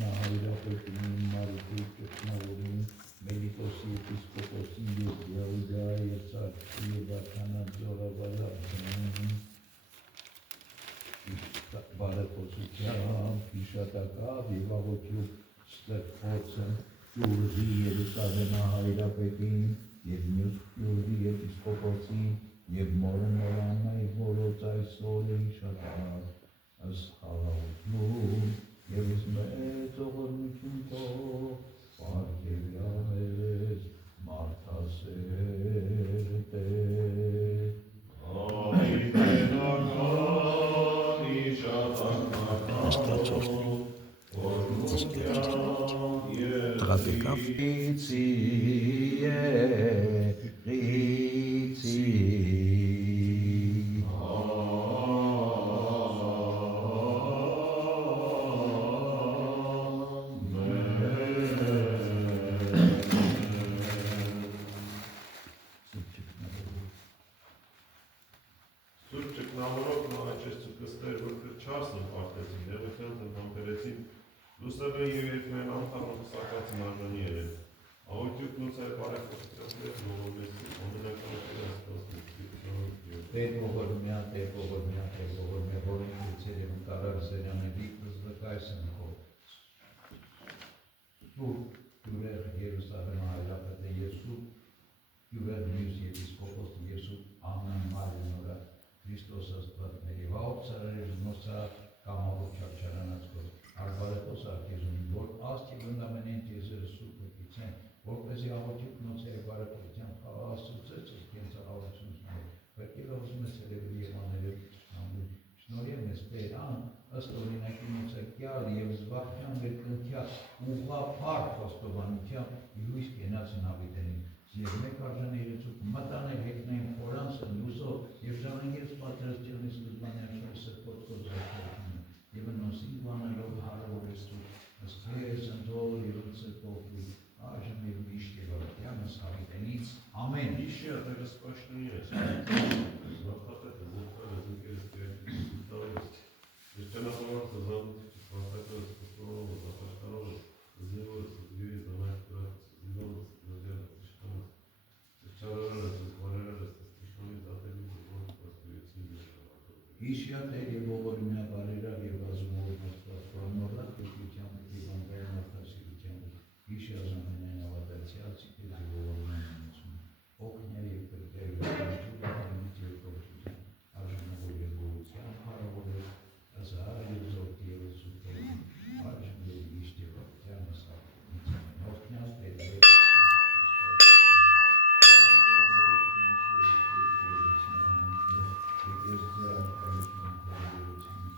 հայրապետին, Մարիքի ճգնավորին, Մելիտոսի եպիսկոպոսին և Յահուդայի և Սարգսի և Վարդանանց զորավարին բարեփոխությամբ, հիշատակավ և աղոթում ստեղծոցն Գյուրգի Երուսաղեմի հայրապետին և մյուս Գյուրգի եպիսկոպոսին և մորը Աննայի որոց այսօր է հիշատակավ ըստ խաղաղություն և ըստ մեծ ողորմություն քո պարգևյալես մարդասեր Տեր ուղղափառ խոստովանությամբ լույս կենացն հավիտենին և մեկ արժան երեցուկ մտանել հեքնային խորանցը լուսով և ժառանգել պատրաստյալի սկզբանյաշարի սրբոտ կոզակությունը և նոսին բանելով հարավորեցու ըստ քեզ ընթող և ընծրկողի այժմ և միշտ և արդյանս հավիտենից ամեն Իշիա դերս պաշտունի ես զախատետը ողքան ես ընկերս կերտից ես ճանապարհ զազանուց վաստակը սկսպորով զախաշտարով զնևորը զգերի զանայք կրած զիվանց նոդյալը տիշկանց ես չարարան ես բարերան ես տիշկանից ատելի զգոն պաստույեցին Իշիա Տեր և ողորմյա բարերար և ազումով աստված պարմորակ պետությամբ և անդայն արտասիրությամբ Իշիա զամենայն ավատացյալ սիքեզ և ողորմյան ունեցում օգնյա և կրկյա և կրճուղանից և կողջության արժանավոր և գողության հարավոր է ազար և զորքի և զուտերի արժան և միշտ և արդյան ասավիտենից ամեն օգնյալ Տեր և Ես ձեր արքայություն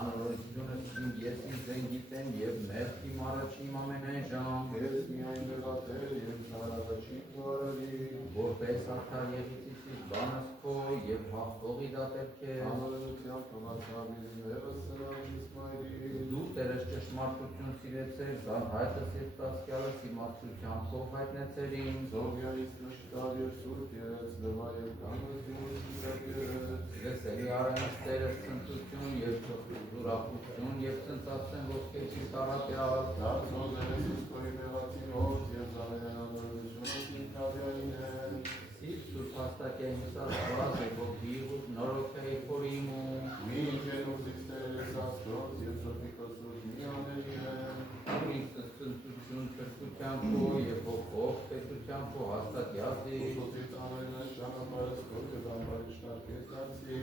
Անորությունս իմ ես իմ զենգիտեն և մեղք իմ առաջին ամենայն ժամ, Ես միայն լրատեր և ծարավաչի գարարի, որպես արդար եղիցիցից բանս քո և հաղթողի դատերք ես, անորության թողացավիրի մեղս սրավ իսմայրի, դու Տերես ճշմարտություն սիրեցեր, զանհայտս և ծածկյալս իմացությամբ քո հայտնեցեր ինձ, Զովյայից մշտար և սուրբ երեց, լվա և կանություն սիրակ երեց, լսելի արենս Տերես ցնծություն և ուրախություն և ցնծացեն ոսկեցի տարատյալ, դարձոններս իսկոյի մեղացին որդ և զավերեն անորությունս իմ կավյային են, Սիրտ սուրբ հաստակյա իմ սասված և ոգի ու նորոքայի խորիմում, մի ինքեն ուզից Տերես աստոց և սրտիկը սուրբ մի անելի են, ինձ ցնծություն քրկության քո և ողող պետության քո հաստատյազի, Ուսուցից ամենայն ճանապարհս քո և ամբարի շնարհքես դարձի,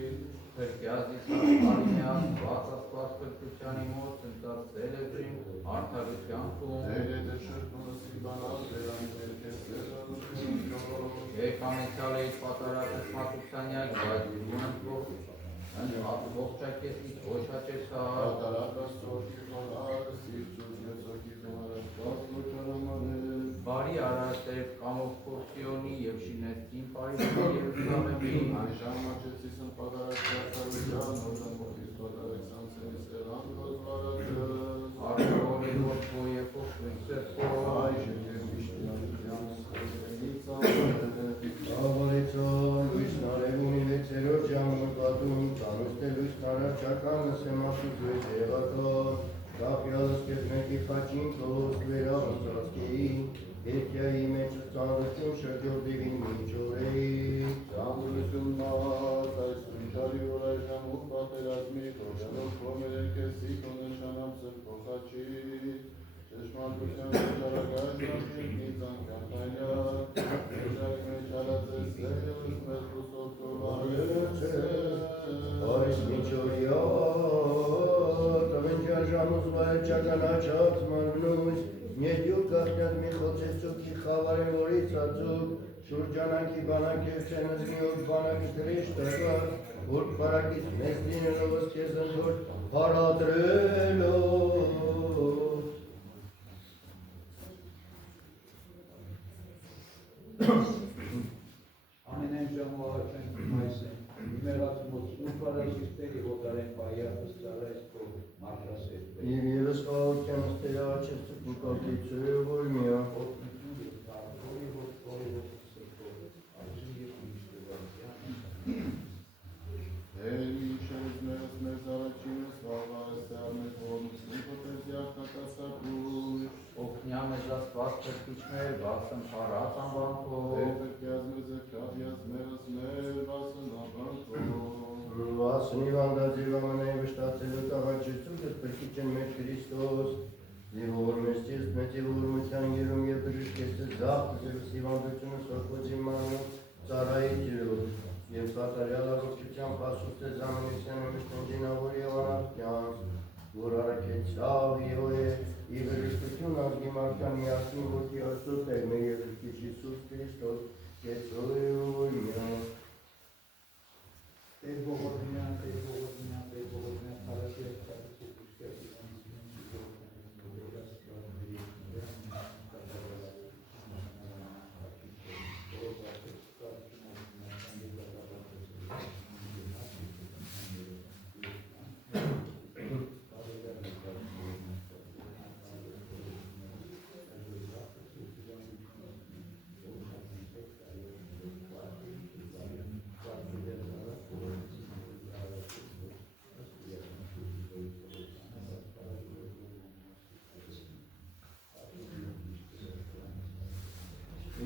Քրկյազից աշխարհինյալ Աստված քրկության իմոց ցնծացել է դրին արդարության քո, Տերը շրտունս իբանալ վերան ներքես վերանությունով, Եկանեցյալ էի պատարակս մատուցանյակ, բայց դու ողջակեցից ոչ հաճեցար, Կատարակս ծորքի խորար, սիրծուց եծոքի զոհարաշված ոչարամանել, բարի արաստեր կամով Քորսիոնի և շինեցին Փարիսի Երուսաղեմի, Այն ժամաճեցիս են պատարակցացարության, օրդամոտից պատարակցանցենի սեղան կոզվարակս, Արդորի որդքո և փոխվին սրտքո, Այժմ և միշտիանության սկրվելից ամենը, Աղարեցան լույս նարևունի վեցերոջ ժամնկատում, ծանոստե լույս նարարչական նսեմաշուց վեց եղական, կապյալս կեզ մեկի խաչին կողոստ վերավնծածկեի, երկյայի մեջը ծանրություն շրջորդիվին միջորեի, Ծանրություն մած, այս ունջարի որ այժմ ու պատերազմի, թողելով կոմերերքեսի կոնեշանամ սրպոխաչի, Ճշմարտության վճարագայց աղջիկնի ծանքանքայնյա, Երջակ մեջ հարածես սերելս մեր կուսոտով այս միջորյա, տվենջար ժամուս վայրջականաչած մարմնույս, Նետյուկ գաղտնյակ մի խոցեցուքի խավարեն որից ածուկ, շուրջանանքի բանակերցենս մի օր բանակի գրիշ տակար, որ պարակից մեզ դինելով կեզ ընդոր հարատրելով, Ամենայն ժամուաղաչենք մայսեն, իմերած մոտ սուրպարազիստերի ոտարեն բայատս ծարայս կով մարդասետ բեր։ Եվ ևս խաղորդյան ստերա աչեցուկ նկատիցու որ միա, Ոտնություն և տարվորի ոտքորի սրտով, աջի և միշտվարդյան։ Միշերս մերս մեզ առաջինս վաղվարս դարմեզ որմս նիպոտես յաղկատասակույր, օգնյա մեզ Աստված քրկիչներ, վասն խարած անվանքով, Վերպրկյազ մեզ եկավյազ մերս մեր վասն ապանքով, վասնի վանդաձիվ ամենայն վշտացելու տաղաչեցուկ ես պրկիչ են մեր Քրիստոս, և որ մեզ ճիրտ մեծի որմության երում և բրիշկես է զաղթս և սիվանդությունը սորքոցի մանուց ծարայի ջիրոս, և կատարյալ առողջության պասուստ է զամենության է մշտնջինավոր և անարդյան, որ արակեցավ և է ի բրիշկություն ազգի մարդյան միասին որդի Աստուծո Տեր մեր և Քրիստոս Հիսուս Քրիստոս, կեցոյ միան։ Տեր Բողոդնյան, Տեր Բողոդնյան, Տեր Բողոդնյան, հարաշի եղկարիցի կուշկերի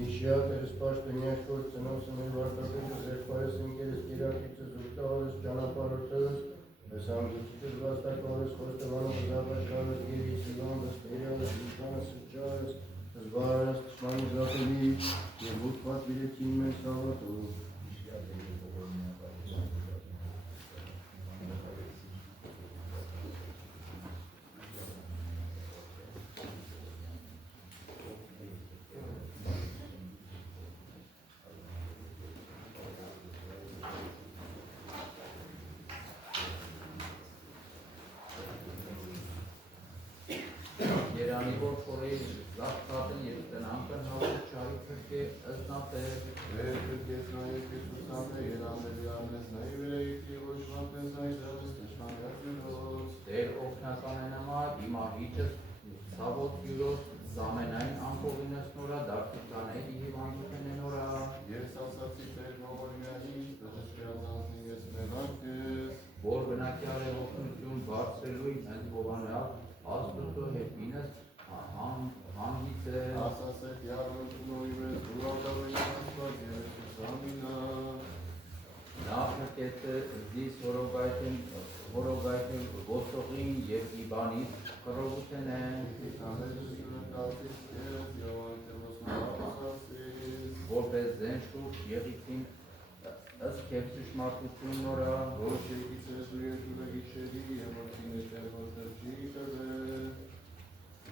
Իշիատերս պաշտոնյակ որ ծնոսը մեր վարտակետս երբայս ինկերս կիրակիցս ուտավարս ճանապարհորդս, հեսանգուցիցս վաստակվարս խոստովանովս աղաշարս գիրիս իվանդս տերյալս իշխանս սճարս, զբարս տշմանի զապելի և ուտված վիրեցին մեր սավատով։ Քանի որ փորի զախտատն եւ տնանքն հավուր չարի քրկե ըստնատեր Վերջը կեսնայեք Իսուսամը երամելի ամենս նայվերեիքի ոչվանքնես նայդավս նշմանյակներոս Դեր օգնական է նմա դիմահիճս ցավոտ յուրոս զամենայն ամփողինս նորա դարձութաների հիվանդության է նորա Ես ասացի տեր ողորմյանի տղսպիազանցին ես մեղանքես որ բնակյալ է օգնություն բարձրելույն ընդ հովանալ աստուծո հետինս հանգից է Ասասեք յարություն ուիմես ուրավդավույն աստված երեսուսամինա Նախնկետը զիս հորոգայթին ոսողին և իբանից խռովութեն է Իքանելությունը կացից կերս եվանքելոս մրապասասիս որպես զեն շուրջ եղիքին ըստ կեպսուշ մարդություն նորա Ոչ եկից ես ու երկուրը գիչերի և որքին էտեր որտեր չի տվել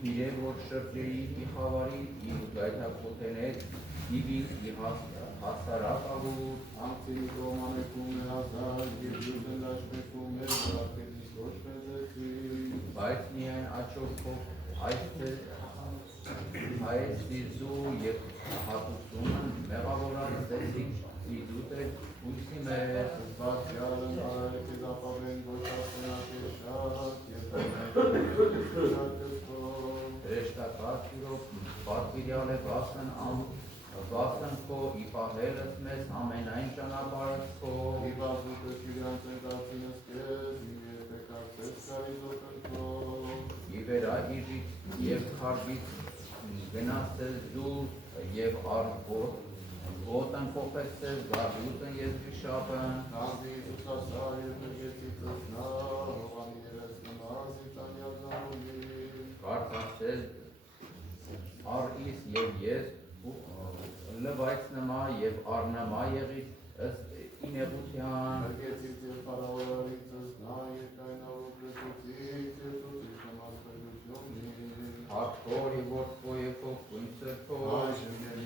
իրեն որ շրջեի իխավարի իր գայթակոտենեց իվի հասարակավուր Անցինի կողմանեկում է հազար և յուզեն լաշմեկում է վրակետից ոչ պեզեցի բայց միայն աչորքով այս դիզու և հատուցումն մեղավորած դեսիկ իզուտ է ուսի մեր Զված յարն արարեք եզ ապավեն ոչ ասենակ է շատ և հրեշտակած յուրով պատվիրյալ է վասն քո իպահելս մեզ ամենայն ճանապարհս քո Իվազուտը կյուրանց է դացինս կեզ և եկացես կարիզ օկնքով իվերա իժիք և քարվից գնացել դուր և ոտն կողպեցել գարդուտն և վիշապն Կանդի Իսուս ասա և նգեցի ծծնա հողանի երես նմազ իտանյալ նամուլի Կարծացել առիս և ես լվայց նմա և առնամա եղից ըստ ինեղության Նգեցից և պարավորարից ծծնա երկայնավոր կրեցուցից և ծուցից նմազ պրգությունի Հարկոր և որդքո և կողքույն սրքո Այժմ և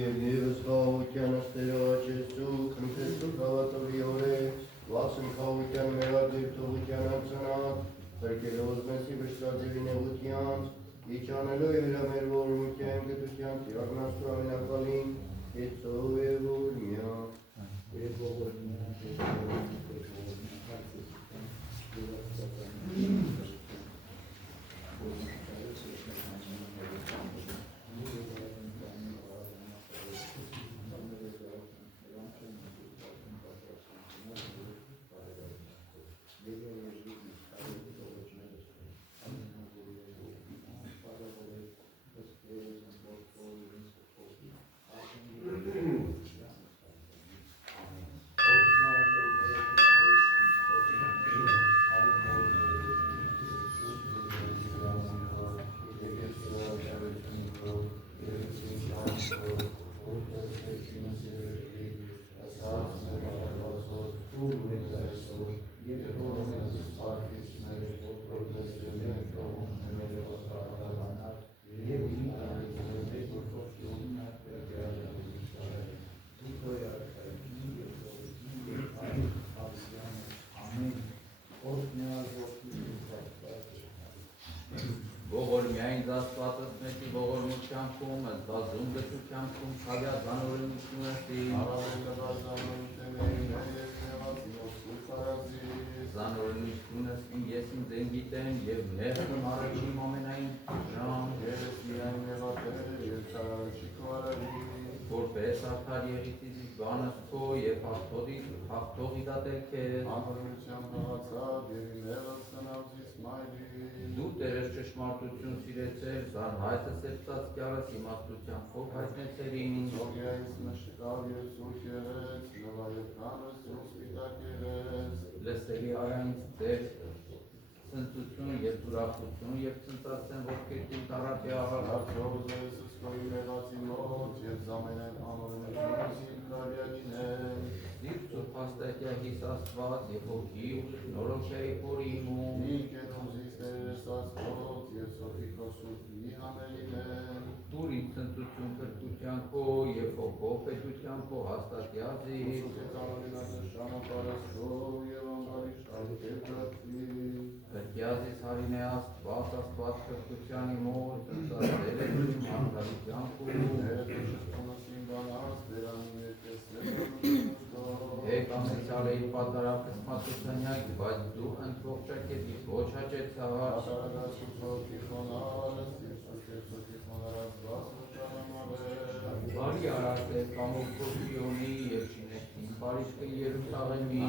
Եվ Եվս խաղության աստերը աչեսու, քնքեսու գավատովի օրե, վասն խաղության մեղադիր թողության անցանակ, պրկելով մեսի վշտաձևի նեղությանց, իչանելով և հրամեր ողորմության գտության տիրագնաստու ամենակալին, եծով և ողորմյան Եվ ողորմյան Ողորմյայն Աստվածս մեծի ողորմության քում, զբազում գտության քում, խավյա զանորենություն ըստի, զանորենություն ըստի ես ինձ են գիտեն և նեղն առաջին ամենայն ժամ, որպես արդար եղիցիզից բանս քո և հաղթողի դատել քեզ, դու տերես ճշմարտություն սիրեցել, զարհայտը սեպծած կյալս իմաստության քով հայտնեցել ինձ, լսելի արա ինձ ձեր ցնծություն և ուրախություն և ցնծացեն ոտքերքին տառապյալ, Դիպ ծուր հաստատյա հիս աստված և հոգի նորոքյայի փորիմում, դուր ինձ ցնծություն փրկության քո և հոգով պետության քո հաստատյազի, Երգիազիս հարինե Աստված, Աստված քրտության իմոց, ծածկել է իմ հանդարի կյանքում։ Եկ ամենցալ էի պատարապ կսմատուսանյակ, բայց դու ընտրողջակետ իր ոչ հաճեցար։ Բարի արարտ է կամոք կոպիոնի և շինեցին Պարիշկը Երուսաղեմի։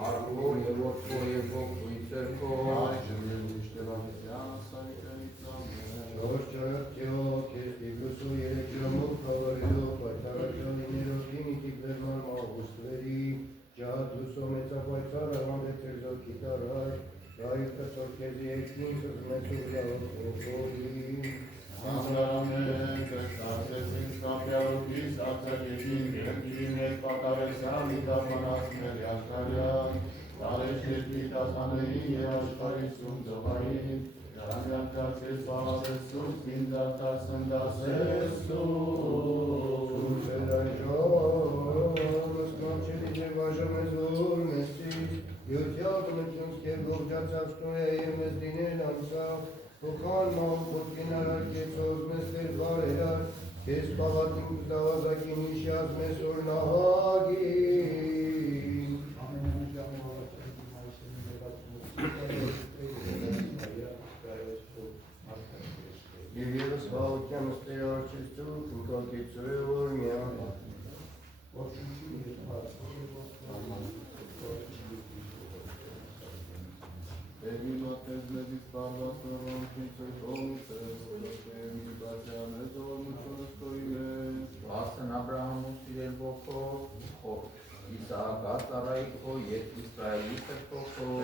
Արքոր և որդքոր և ողքույն ծերքոր։ Շորջ ճարակյով, կես տիգրուսու երեքյամով խավարելով, պայծարաճալիներով ինիտիկ դերման մաղուստվերի, ճատ լուսո մեծապայծար ավանդեցեր զորքի տարար, դայք կծոր կեզի եկին զզմեցու լավ օգորին։ Ուխան մաղուտ կենարար կեցոզ մեզ տեր բարերար, կեզ պաղատին կուզավազակին իշյազ մեզ որ նահագին։ Եվ ևս վաղության ստեր արջեցու, կնկակեցու է որ միան։ Ասն Աբրահամու սիրել ոգով, Իսահակա ծառայի քո և Իսրայելի սրբոքով։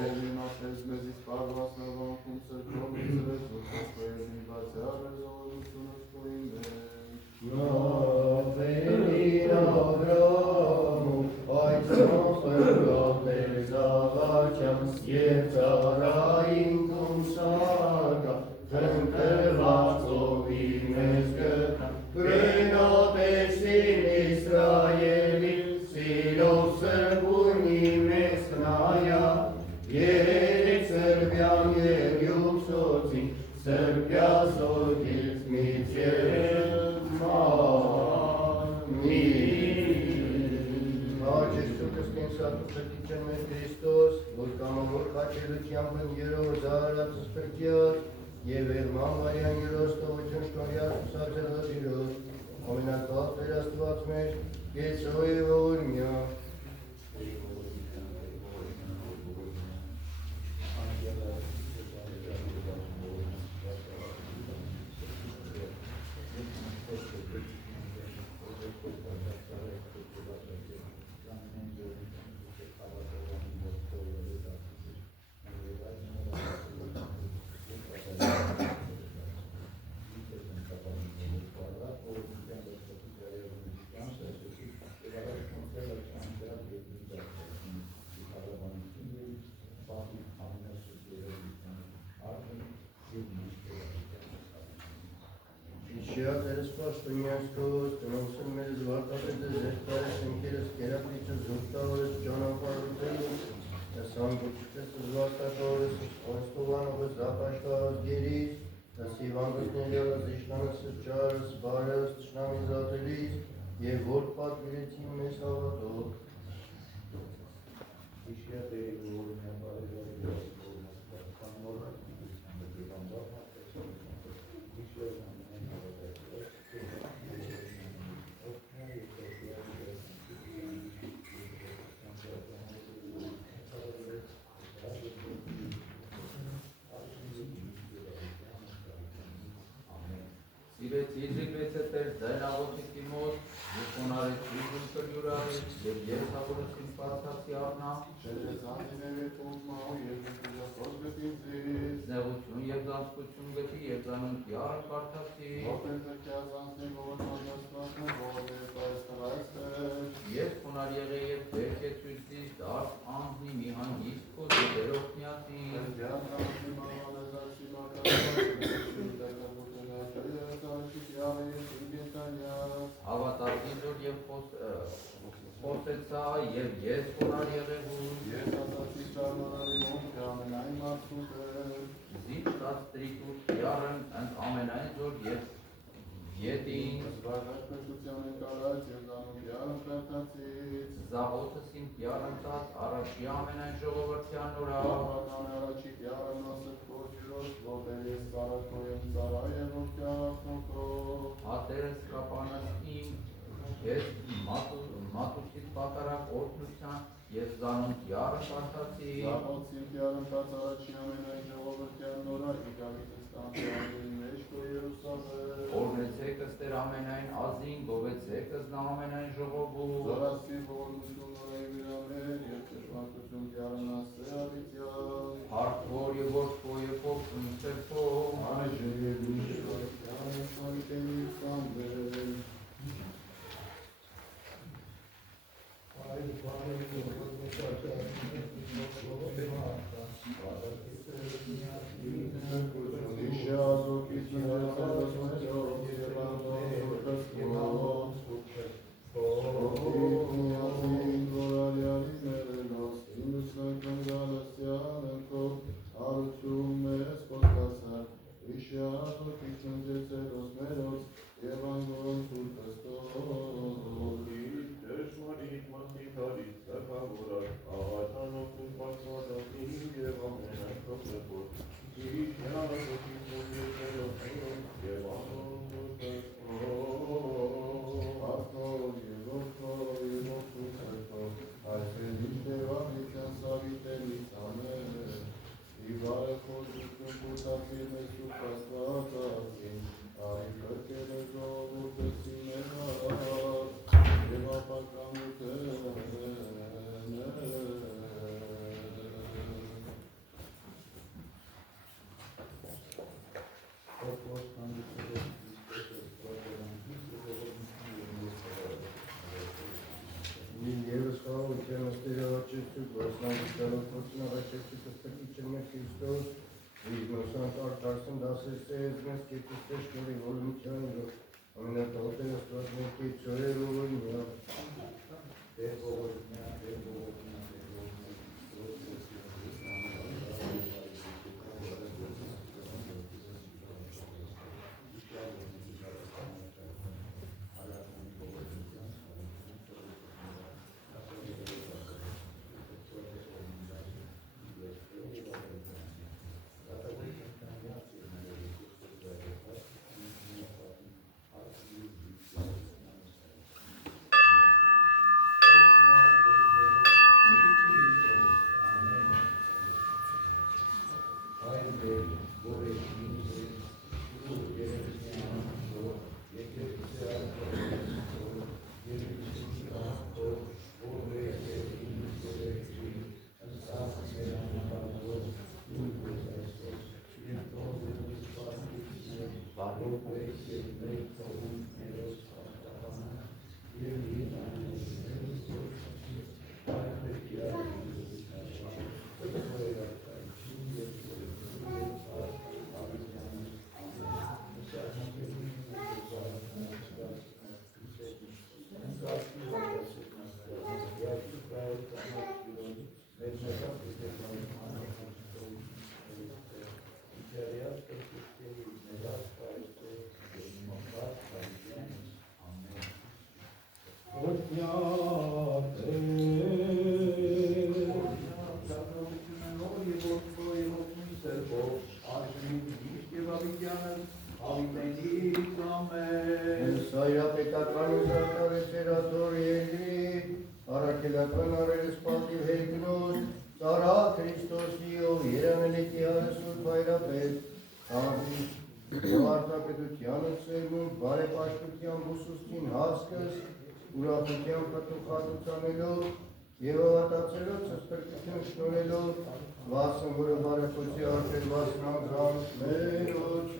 Նավերին Աբրամու, այդ սամպրատեր զաղաչյան, և ծառային կուսագա, թմպրվածով մեզ գտան, բրենատեսին Իսրայելի, սիրով սրբունի մեզ նայա, երեք սրբյան և յուքսոցին, սրբյա սոքից միցև մամին։ Հաճեստու կսկեն սատու սրտիչեն մեր Քրիստոս, որ կամավոր խաչելությամբ ընգերով զահարած սպրկյատ, և էրման վարյան յուրոստողություն շնորյալ կուսացել հատիրոս, ամենակաղ վերաստված մեր, կեցո է ողորմյա։ Իշյա տերս պաշտոնյաս կոս, տնոսն մեր զվարտապետը զերտարես ընկերս կերապիցը զուրտավորես ճանապարհությունս, ասան գուչկես զվարտակորես, ոստովանովս զապաշկարոս գերիս, ասիվանդս ներյալս իշնանս ճարս, բարս, ճշնամի զատելիս, և որ պատվիրեցին մեզ հավատով։ Իշյա տերի ողորմյա բարերարի Իզրիկվեց է տեր ձայն աղոտիքի մոտ, ուսոնարեց իզում կրյուրարեց, և երսավորություն պարթացի առնամ, նեղություն և զանցկություն գտի և զանունքի առը պարթացի, և խունար եղե և բերք է ծույցից դարդ անձնի մի հանգիստ քոզ և երով միասին, հավատացին որ և խոսեցա եւ ես խոնար եղեգուն, Ես ասացի ճարմարալի մոնք ամենայն մարդուտը, զիջտած տրիկուտ յարն ընդ ամենայն զոր եւ ետին, զվարդաշպետության ենք արած և զանուկյանը պերտացից, զաղոթս իմ յարընծած առաջի ամենայն ժողովրդյան նորա, Ապական առաջի յարն ասըք կոչիրոս, ոտեր ես սարակո եմ ծարա և ոտյարախնոքով, հատերս կապանս իմ, ես մատուցից պատարակ օրդնության եւ զանոնք յարը կարդացի, Զաղոցիմ յարընթաց առաջի ամենայն ժողովրդյան նորա, իգավիտը ստանցյալների մեջ կո Երուսաղեմ, օրնեցեք ըստեր ամենայն ազին, գովեցեք ըզնա ամենայն ժողովու, Զորասի ողորմություն նորայի վիրաներ, և ճշմարտություն յարն ասե արիթյալ, հարկվոր եւ որդվոր եւ փոխում սերփով, Այժմ և միշտ յարն շարիտենի սանդել, Իշե ազոքիցին հերցելոս մեջով, և անդոն որդսկոց, Որդիք միացին գորարյալի մերելոս, Ինդուսնական գալասյանըքով, Արություն մեզ խոստացար, Իշե ազոքիցին ձեցելոս մերոց, և անդոն որդսկոց, Ճշմարիտ մարդիկարից սրբավորար, աղաչանով ու պատվադատին և ամենայն կողմեքով, Իսկ հնարատոքից մոդիրներով այնով և անոն Արտով և որդով և որդու սրտով, Այսպես դևանիցյան սավիտենից անել, Իվարը խոզություն կուտացիր մեզ սուր կաստվածածին, Այ կրկել է ժողովորդեցի մեր հարած, և Եվս խաղաղության աստերավաճեցուկ, վասնանգստանով փոցնաղաճեցուկ ըստրկիչն մեր Քրիստոս, Իգնոսանք արդարսն դասեցեց մեզ կետուստեշ կորի ոլմության և ամենակողտեն աստված մեր կեցորեր ողորմյա, Տեր ողորմյա, Տեր ողորմյա, Տեր ողորմյա, Սայրապետական ուզարկարեցերատոր երկրի, առաքելական արերս պատիվ հերգնոս, ծարա Քրիստոսիով երանելիքի հարսուր բայրապետ, աղվիս, և արտապետությանը ծերմուն, բարեպաշտության բուսուստին հասկս, ուրախության պտուխատուցանելով, և ավատացելով ծստրկություն շնորելով, վասն որը բարեփոցի արդեր վասնանձան մերոջ,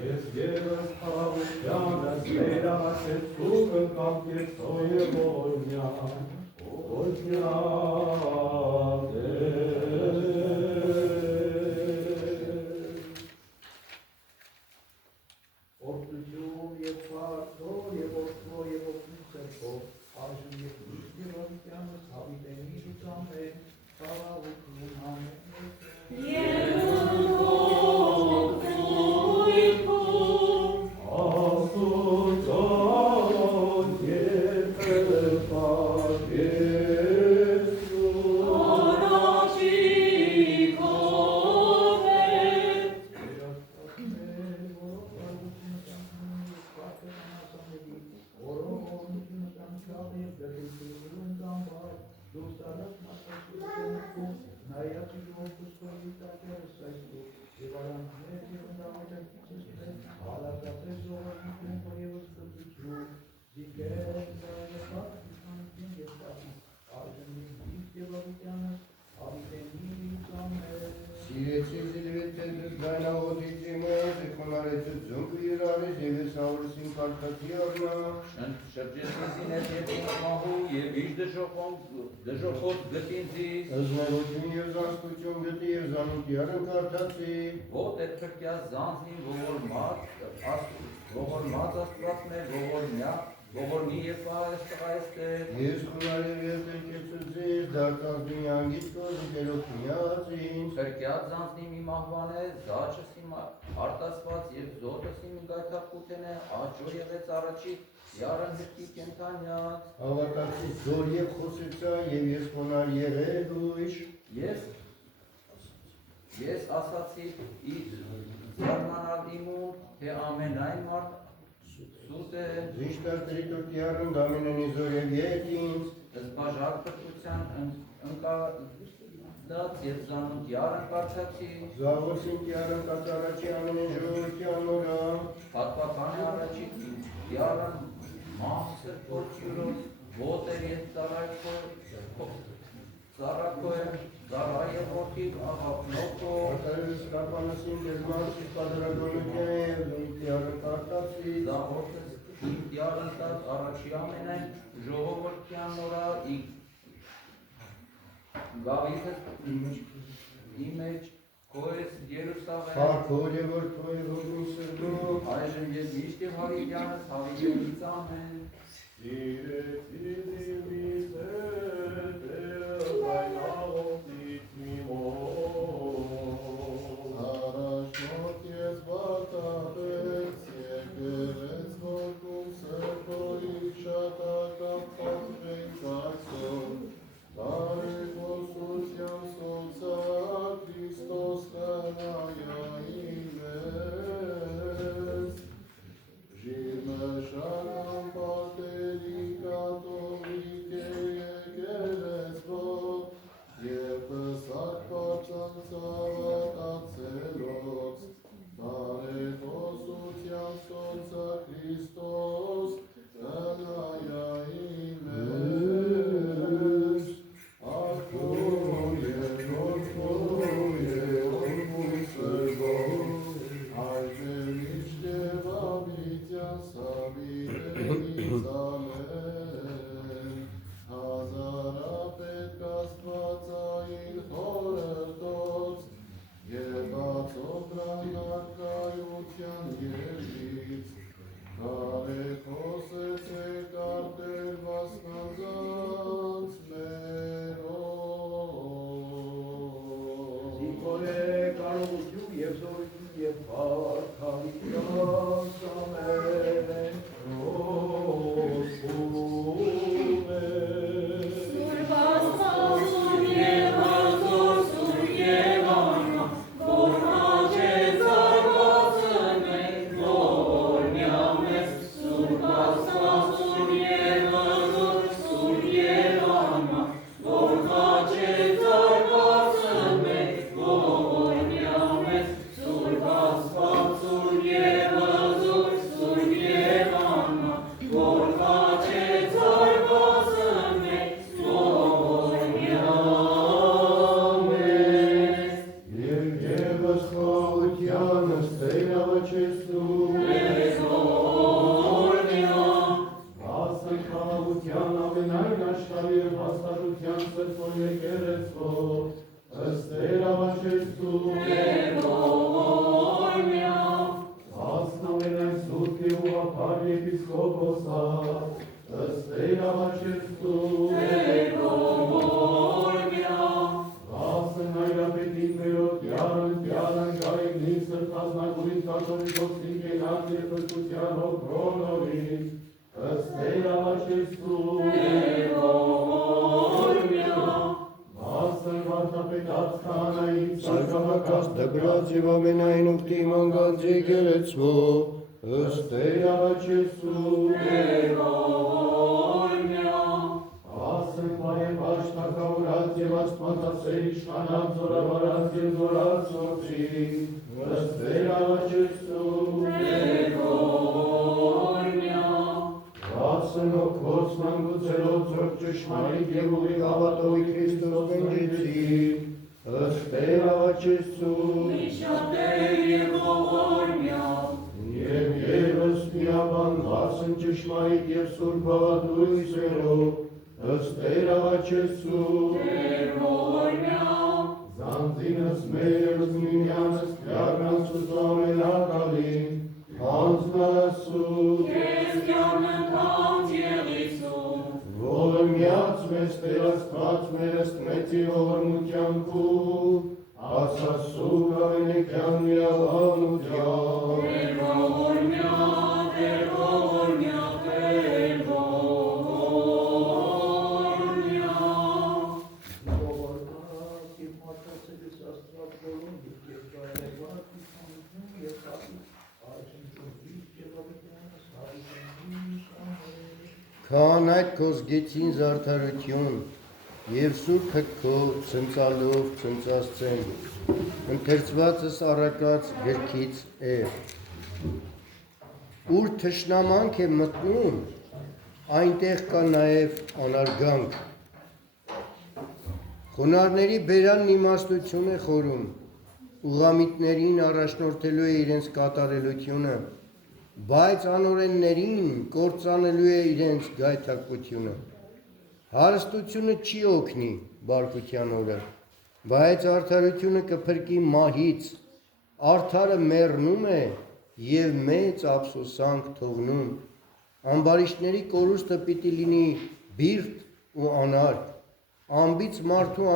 Ես ևս խաղությանս վերահաշեցուկ ընկամ կեցոյը ողորմյա, ողորմյա Օրդություն և վարդոր և որդվոր և որդու սրբով, այժմ իրարից և ես ավրսին կարկացի արնա, Շրջեցին ես և մահու և իշ դժոխոտ գտինցիս, ըզներություն և զանցկություն գտի և զանուտյարն կարտացի, ոտ էր փրկյաս զանձին ողորմած աստվածներ ողորմի և պահես տղայստեր, ես խունար և ետերկեցուց ձեզ, դարձանց դունյանգից կոզի դերոք միացին, Փրկյաց զանձնի մի մահվան է, զաչս իմ արտասված և զոտս իմ գայթապուտեն է, աճո եղեց առաջի յարն հրկի կենթանյաց, ավատացի զոր և խոսեցա և ես խունար եղել ույշ, Ես ասացի զարմանալ իմում, թե ամենայն մարդ սուտ է, զիշտար տրիտորդյարն դամինենի զոր և ետինց, զբաժակ պրկության ընկադած և զանուտ յարն կարդացի, զավոսին տյարն կատարաչի ամենեն ժողովրդյան նորա, պատվական է առաջի յարն մահ սրբոց յուրով, ոտ էր և ծառակո է, ծառա և որդիվ աղապնոքո, արտարելս կապանասին դերմանցի պադրագոնության և տյարն կարտացի, Զաղորդս յարն տած առաջի ամենայն ժողովրդյան նորա գավիթս իմեջ կոյս Երուսաղեմ, Փարքոր և որդու և ոգնի սրդու, այժմ և միշտ և հավիտյանս հավիտյանից ամեն, Առաջնորդ ես բարտապեց, եկերեց որդում սրբոյի շատակապ պատվենք այսօր, բարեգոսության սոցա Քրիստոս հնայային ես, ժիրմը շարան պատերի կատողիկ է եկերեցվող, և պսակ պարծանցավակացելոց, բարեգոսության սոցա Քրիստոս հնայային ես, Արկում և որդում և որդում սրբով, այժմ իշտ և ավիտյան սավիտենից ամեն, հազարապետք աստվածային խորհրդոց, և բացոտրանակայության երգից, կարեքոսեցեք արտեր վասնազանց մերով։ Զինքորե կարողություն և զորություն և փառք հավիտյանս ամեն Խոսում է Սուրբ Աստվածուն և ազոր սուրբ և անմա, որ հաճեց արվածը մեկ ողորմյա մեզ, Սուրբ Աստվածուն և ազոր սուրբ և անմա, որ հաճեց արվածը մեկ ողորմյա մեզ, Սուրբ Աստվածուն և ազոր սուրբ և անմա, որ հաճեց արվածը մեկ ողորմյա մեզ, Եվ ևս խաղությանս թեյնավաչեցնում, մեզ ողորմյա, ասն խաղության ամենայն աշխարհի և հաստատության սրբոյ եկեղեցվով, ըստ թեյնավաչեցնում, ողորմյա, ասն ամենայն սուրբ և ուղղափառ եպիսկոպոսա, ըստ թեյնավաչեցնում, ողորմյա, ասն այրապետին մերոտ յարն գայգնին սրբազնագուրին կաթոլիկոսին կենած և պրկության հոգրոնորին, ըստ թեյնավաչեցնում, ողորմյա, ասն վարդապետած քահանային Սարկամակաց դգրած և ամենայն ուկտի մանգած եկեղեցվով, ըստ թեյնավաչեցնում, ողորմյա, ասն բարեպաշտ թագավորած և աստվածասեր իշխանած զորավարած և զորացուցի, ըստ թեյնավաչեցնում, ողորմյա, ասն օգոց մանգուցելով զոր ճշմարիտ և ուղիղ հավատովի Քրիստոս բնջեցի, ըստ թեյնավաչեցնում, Միշատեր և ողորմյա, և անվասն ճշմարիտ և սուրբ բավադրույթներով, ըստ Տեր աղաչեցու, Տեր ողորմյա, Զանձինս մերս միմյանս կյարնացուց ամենակալին, հանձնալսու, Քեզ կյանքանց եղիսու, ողորմյաց մեզ Տեր Աստված մերս մեծի ողորմության քու, ասասու գավենեքյան միաբանության, Տեր ողորմյա, Տեր ողորմյա, Տեր ողորմյա, Քահանայք քո զգեցին զարդարություն և սուրբը քո ցնծալով ցնծասցեն, ընթերցվածս առակած գրքից է։ Ուր թշնամանք է մտնում, այնտեղ կա նաև անարգանք։ Խոնարհների բերանն իմաստություն է խորում, ուղղամիտներին առաջնորդելու է իրենց կատարելությունը, բայց անօրեններին կործանելու է իրենց գայթակղությունը։ Հարստությունը չի օգնի բարկության օրը, բայց արդարությունը կփրկի մահից, արդարը մեռնում է և մեծ ափսոսանք թողնում։ Ամբարիշտների կորուստը պիտի լինի բիրտ ու անարգ, անբիծ մարդու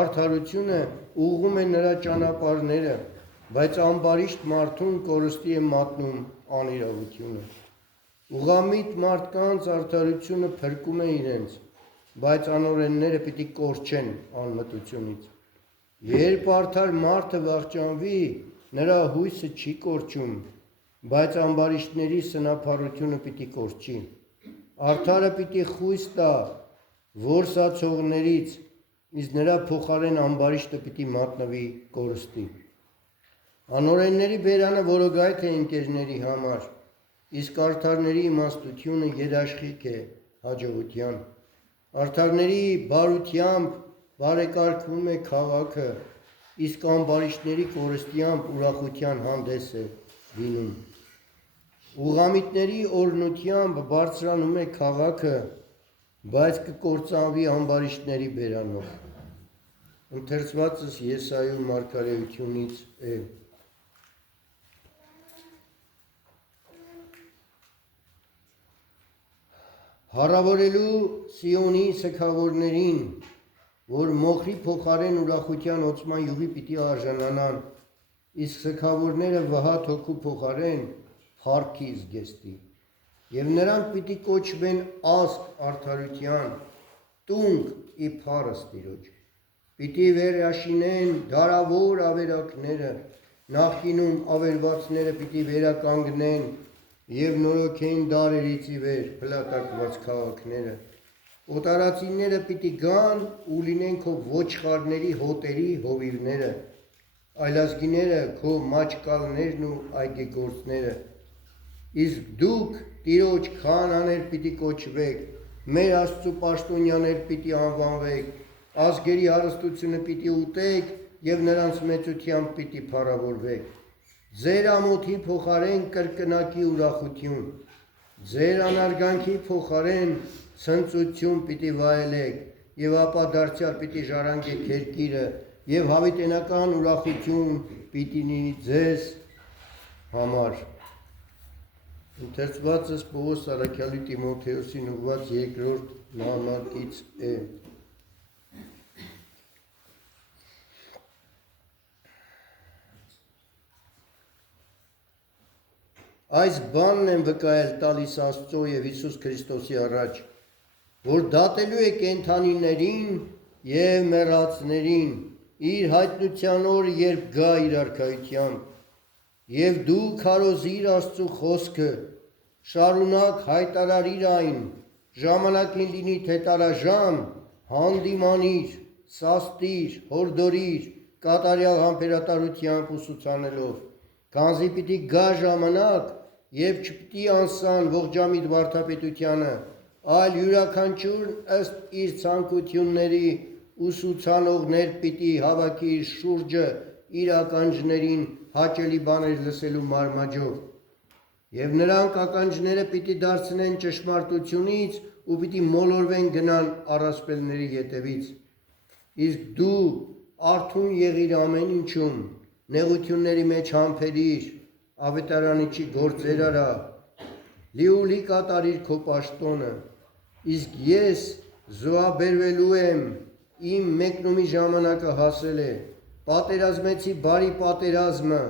արդարությունը ուղղում է նրա ճանապարհները, բայց ամբարիշտ մարդուն կորստի է մատնում անիրավությունը։ Ուղղամիտ մարդկանց արդարությունը փրկում է իրենց, բայց անօրենները պիտի կորչեն անմտությունից։ Երբ արդար մարդը վախճանվի, նրա հույսը չի կորչում, բայց ամբարիշտների սնափառությունը պիտի կորչի։ Արդարը պիտի խույս տա որսացողներից, իսկ նրա փոխարեն ամբարիշտը պիտի մատնվի կորստի։ Անօրենների բերանը որոգայթ է ընկերների համար, իսկ արդարների իմաստությունը երաշխիք է հաջողության։ Արդարների բարությամբ բարեկարգվում է քաղաքը, իսկ ամբարիշտների կորստությամբ ուրախության հանդես է լինում։ Ուղղամիտների օրհնությամբ բարձրանում է քաղաքը, բայց կկործանվի ամբարիշտների բերանով։ Ընթերցվածս Եսայու մարգարեությունից է։ Հարավորելու Սիոնի սգավորներին, որ մոխրի փոխարեն ուրախության օծման յուղի պիտի արժանանան, իսկ սգավորները վհատ հոգու փոխարեն փառքի զգեստի, և նրանք պիտի կոչվեն ազգ արդարության, տունգ ի փառս Տիրոջ, պիտի վերաշինեն դարավոր ավերակները, նախկինում ավերվածները պիտի վերականգնեն և նորոգեն դարերից ի վեր փլատակված քաղաքները, օտարածինները պիտի գան ու լինեն քո ոչխարների հոտերի հովիվները, այլազգիները քո մաճկալներն ու այգեգործները, իսկ դուք Տիրոջ քահանաներ պիտի կոչվեք, մեր Աստծու պաշտոնյաներ պիտի անվանվեք, ազգերի հարստությունը պիտի ուտեք և նրանց մեծությամբ պիտի փառավորվեք։ Ձեր ամոթի փոխարեն կրկնակի ուրախություն, ձեր անարգանքի փոխարեն ցնծություն պիտի վայելեք, և ապա դարձյալ պիտի ժառանգեք երկիրը, և հավիտենական ուրախություն պիտի լինի ձեզ համար։ Ընթերցվածս Պողոս առաքյալի Տիմոթեոսին ուղղված երկրորդ նամակից է։ Այս բանն եմ վկայել տալիս Աստծո և Հիսուս Քրիստոսի առաջ, որ դատելու է կենդանիներին և մեռածներին իր հայտնության օրը, երբ գա իր արքայությամբ, և դու քարոզիր Աստծու խոսքը, շարունակ հայտարարիր այն, ժամանակին լինի թե տարաժամ, հանդիմանիր, սաստիր, հորդորիր, կատարյալ համբերատարությամբ ուսուցանելով, քանզի պիտի գա ժամանակ, երբ չպիտի անսան ողջամիտ վարդապետությանը, այլ յուրաքանչյուրն ըստ իր ցանկությունների ուսուցանողներ պիտի հավաքի իր շուրջը իր ականջներին հաճելի բաներ լսելու մարմաջով, Եվ նրանք ականջները պիտի դարձնեն ճշմարտությունից ու պիտի մոլորվեն գնան առասպելների ետևից։ Իսկ դու արթուն եղիր ամեն ինչում, նեղությունների մեջ համբերիր, ավետարանիչի գործեր արա, լիուլի կատարիր քո պաշտոնը, իսկ ես զոհաբերվելու եմ, իմ մեկնումի ժամանակը հասել է, պատերազմեցի բարի պատերազմը,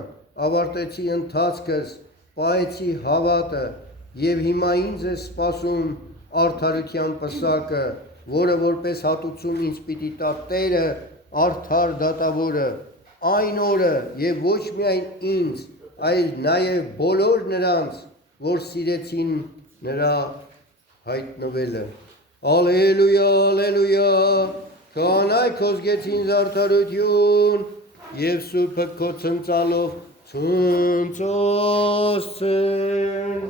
ավարտեցի ընթացքս, պահեցի հավատը, եւ հիմա ինձ է սպասում արդարության պսակը, որը որպես հատուցում ինձ պիտի տա Տերը, արդար դատավորը, այն օրը եւ ոչ միայն ինձ, այլ նաեւ բոլոր նրանց, որ սիրեցին նրա հայտնվելը։ Ալելույա, ալելույա, քահանայ քո զգեցին արդարություն եւ սուրբը քո ցնծալով ցնծոսցեն։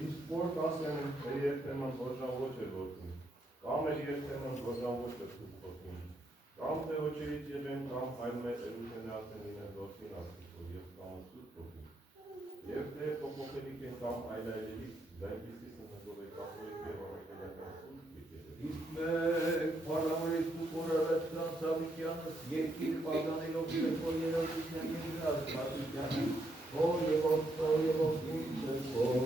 Իսկ որ կասեմ, երբեմն ոչան ոչ էր որդում, կամ էր երբեմն ոչան ոչ էր խոթում, կամ թե ոչերից եղեն, կամ այլ մեծ էլութենը ասեն իրեն որդին աստիծով և կամը սուրբ որդին, և թե փոփոխելիք են կամ այլայլելիք, զայնպիսի սննդով է կապոյք և առակելական սուրբ եկեղեցի։ Իսկ մեկ փառավորից ու կորարած Ֆրանսավիկյանս երկիր պատանելով երեկո երևույթն եգնած Մատիկյանը, որ և որդո և որդինչս, որ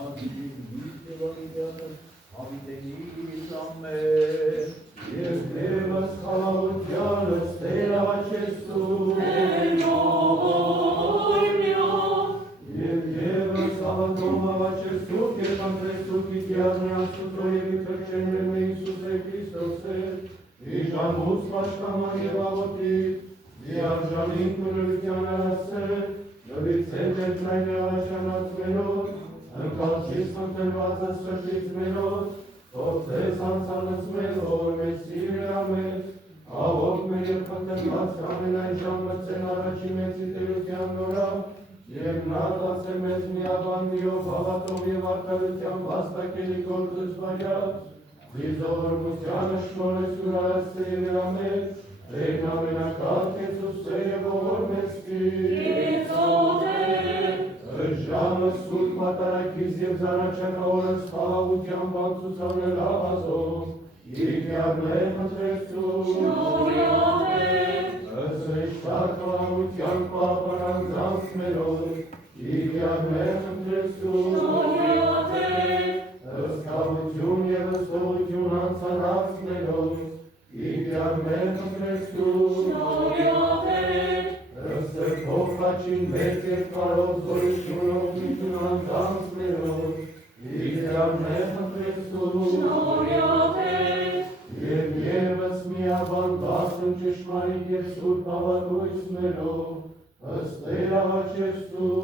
անջին Վիստևանիկյանս հավիտենից ամեն, Եվ Տևս խաղաղությանս Տեր աղաչեսու, Եվ Եվս աղատում աղաչեսու, Եվ անտրեսու կիտյար նրանց ուտո և իքրչեն մերմե Իսուս է Քրիստոս է, Իժամուս պաշկաման և աղոտի, Դիարժանին կուրության ասել, Նվիցել էր նայն աղաչանած մերոտ, Ընկալչիս ընտրվածը սրտից մերոտ, Ով ձեզ անցանց մեր, որ մեզ սիրը ամեզ, աղոք մեր և խնդրված ամենայն ժամ մրցեն առաջի մեծի տերության նորավ, և նա դասել մեզ միաբաննիով հավատով և արդարության վաստակելի գործս վայած, դիզորմությանը շնորես ուրարասը և ամեզ, Տերն ամենակարգ Եսուսը և ողոր մեզ կիր, Ժամը սուրբ մատարակից և զանաչակավորս խաղաղության բացուցանել ավազով, Իգյարներ մտրեցում, Ըսրեշտար խաղաղության պահպանան ձանց մերով, Իգյարներ մտրեցում, Ըսկավություն և ըստողություն անցանած մերով, Իգյարներ մտրեցում, Ըստրփող խաչին մեծ և կարով զորությունով միտուն անձանց մերով, Իգյարներ մտրեցում, և ևս միաբան բացում ճշմարիտ և սուրբ հավատույց մերով, ըստ Տեր աղաչեսու,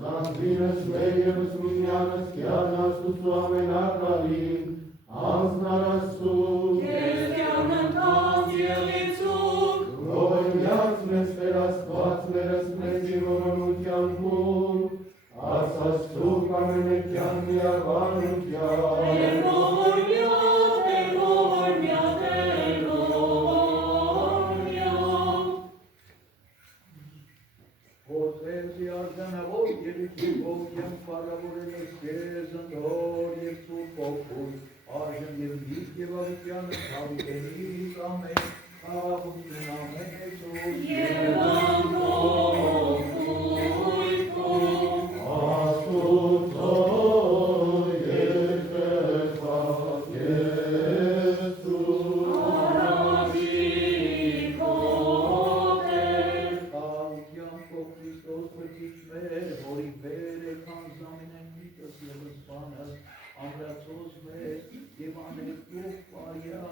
Զանձինս մեր ևս միմյանս կյարն Աստուծու ամենակալին, անձնարասու, Որմյաց մեզ Տեր Աստված մերս մեծի ողորմության հում, Արցաստուկ ամենեկյան միաբանության, Որպեսզի արձանավոր ելույթով եմ փառավորել ես քեզ ընդհոր և սուրբ ոգուց, արժան և դիպ և ավիտյանս հավիտենից ամեն, խաղաղություն ամեն Եսուս, Աստուծո երկրպագ Եսուս, խաղաղության Քո Քրիստոս Փրկիչ մեր, որի վեր է քանզամենայն միտս և սպանս, ամրացոս մեզ և անեցուկ պարյա,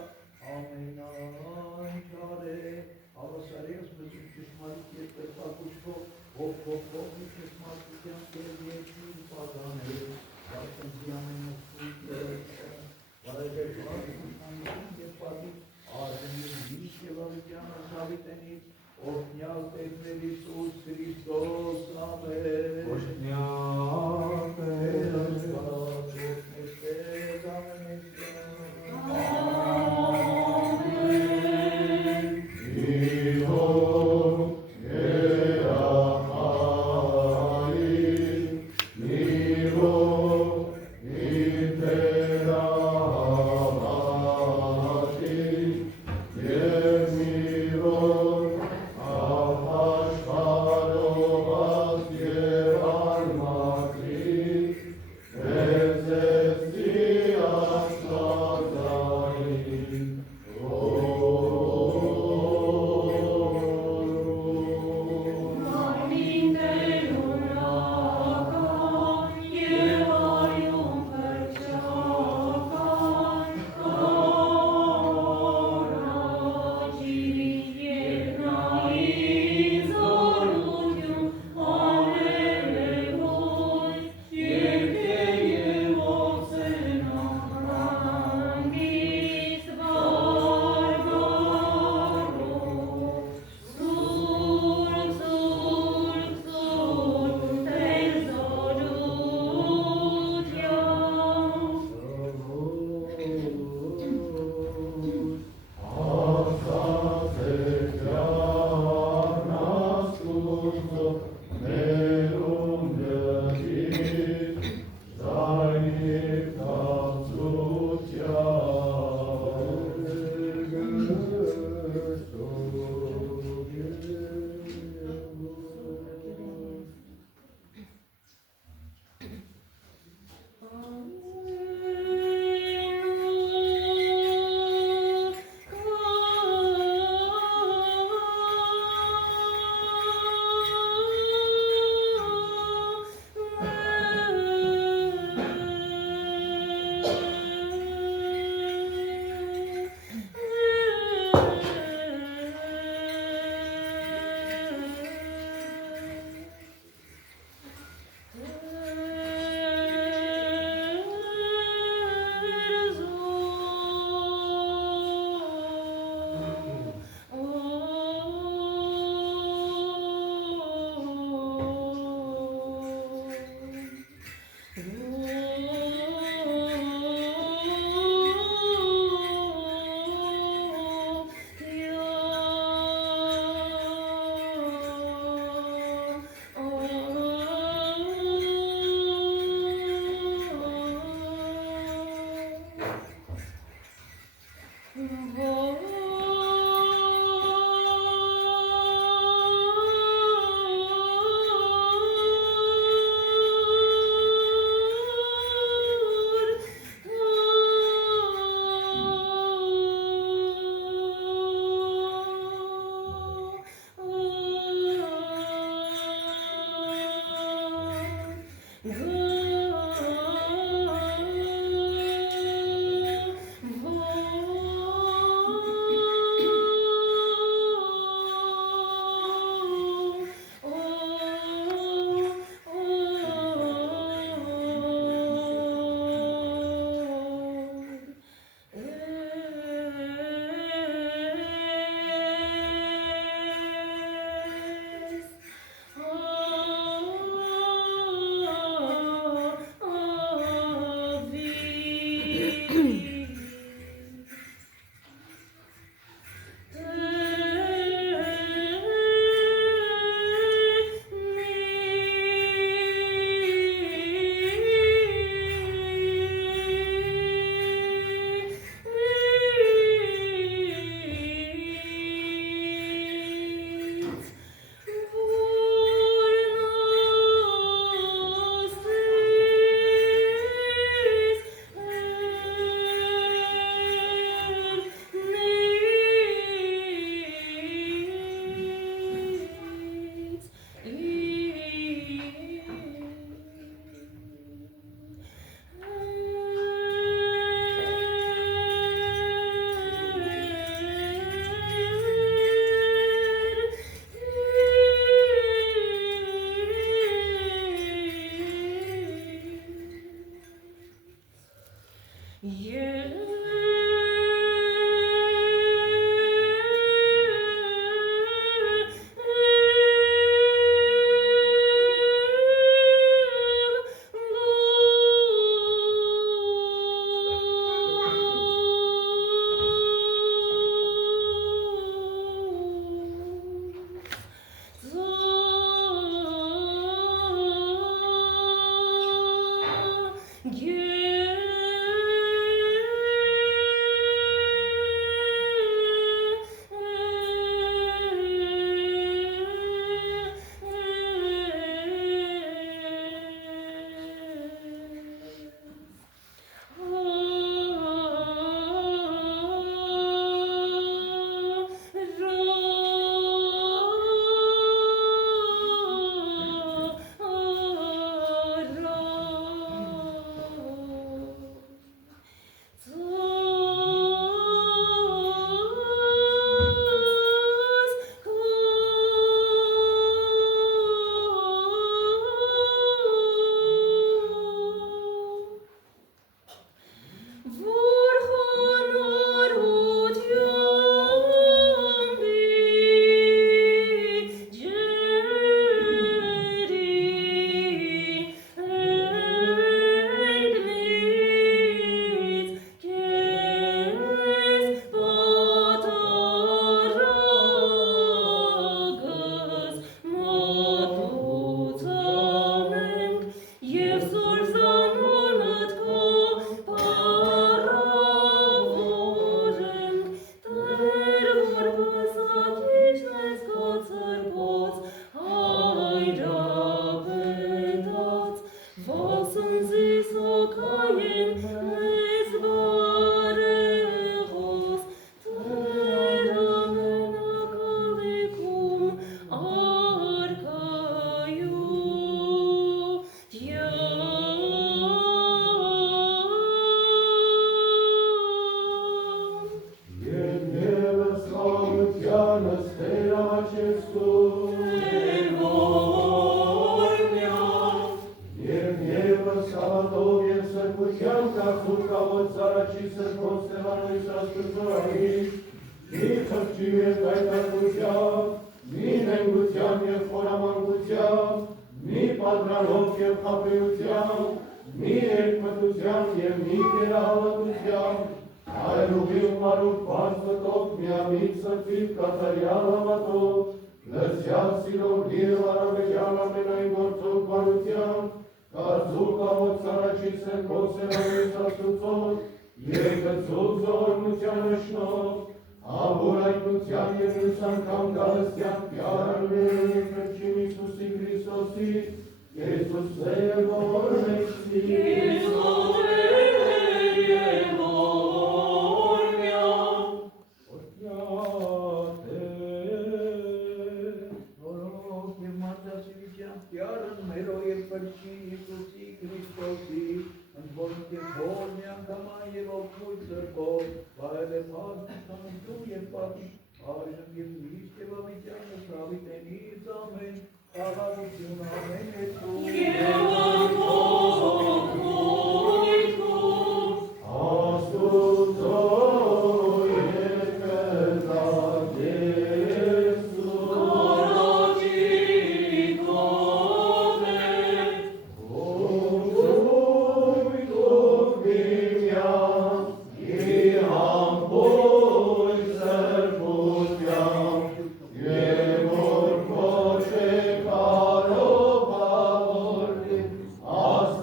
As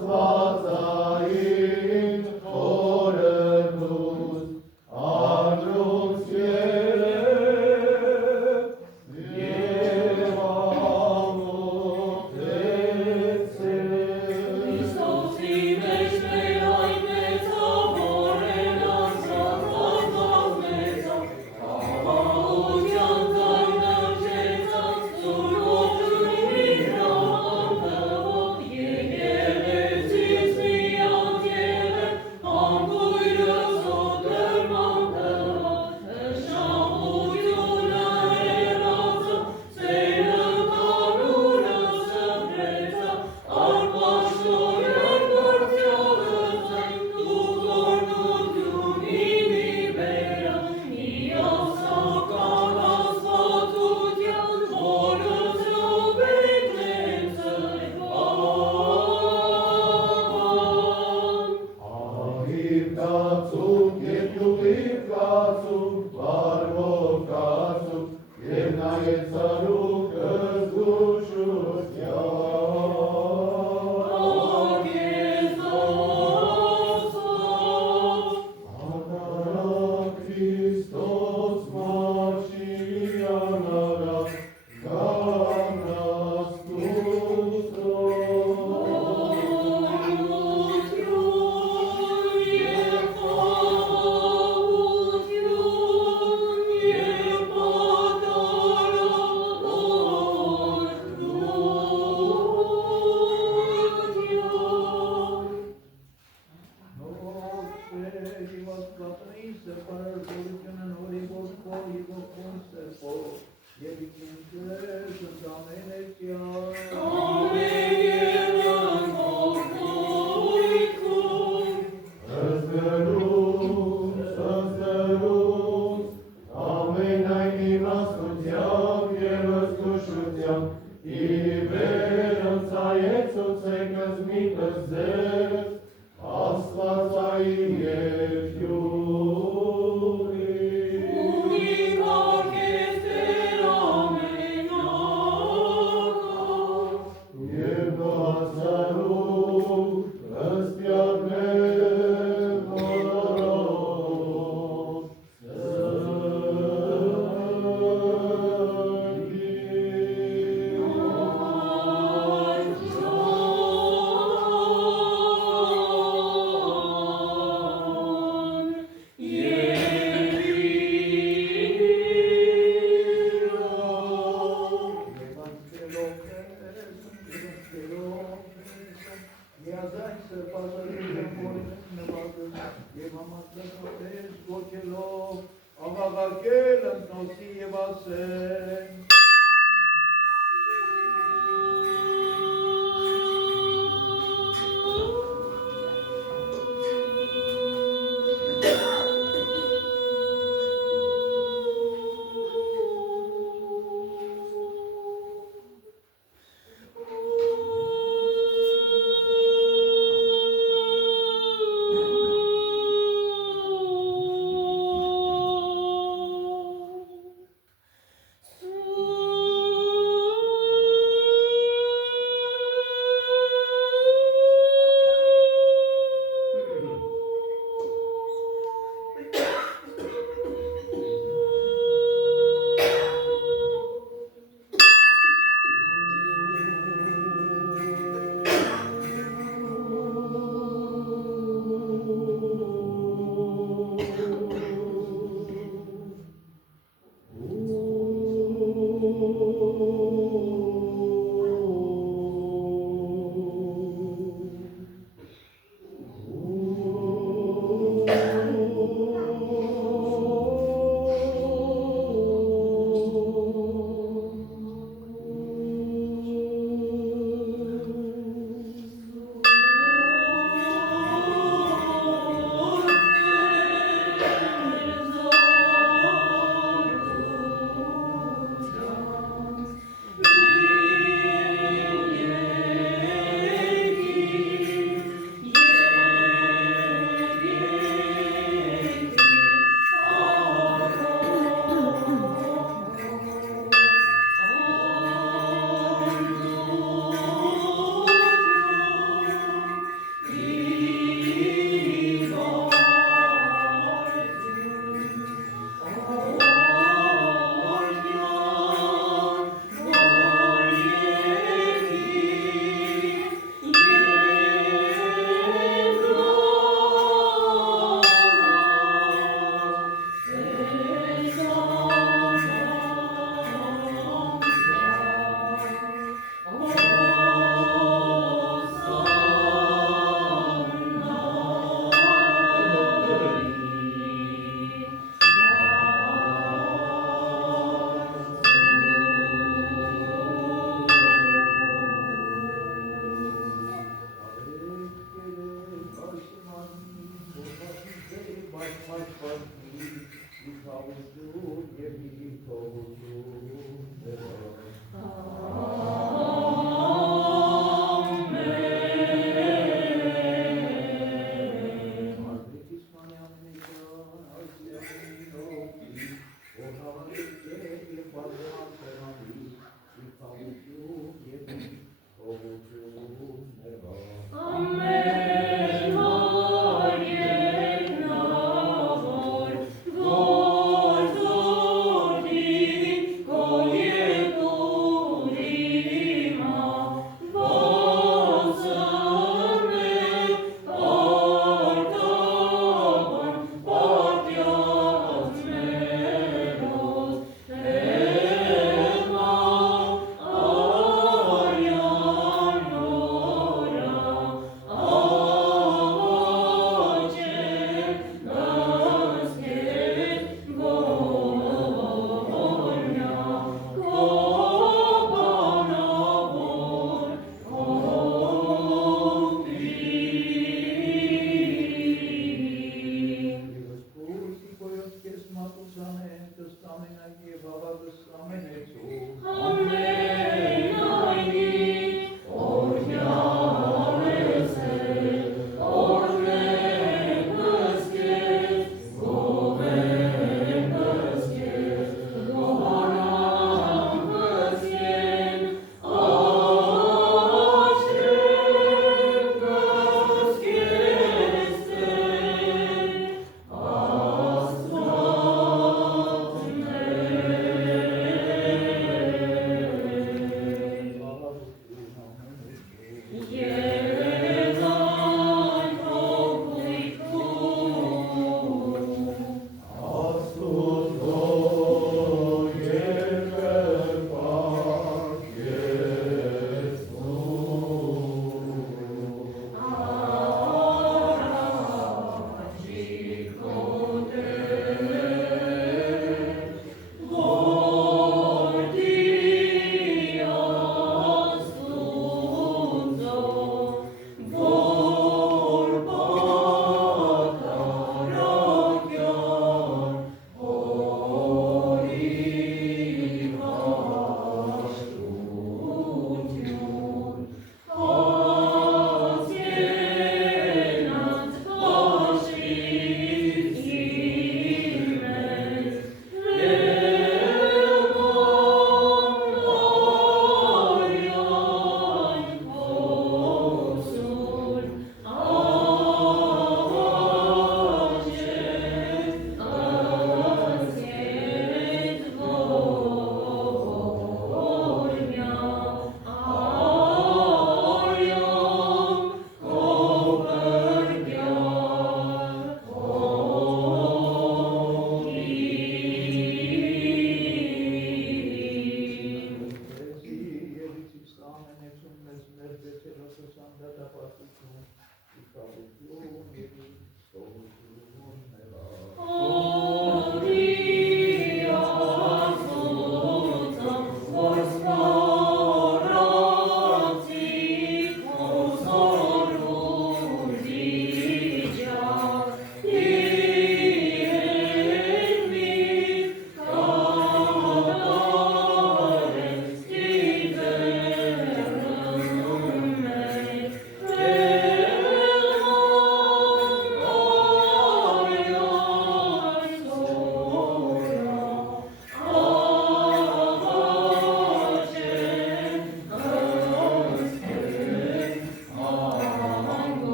Su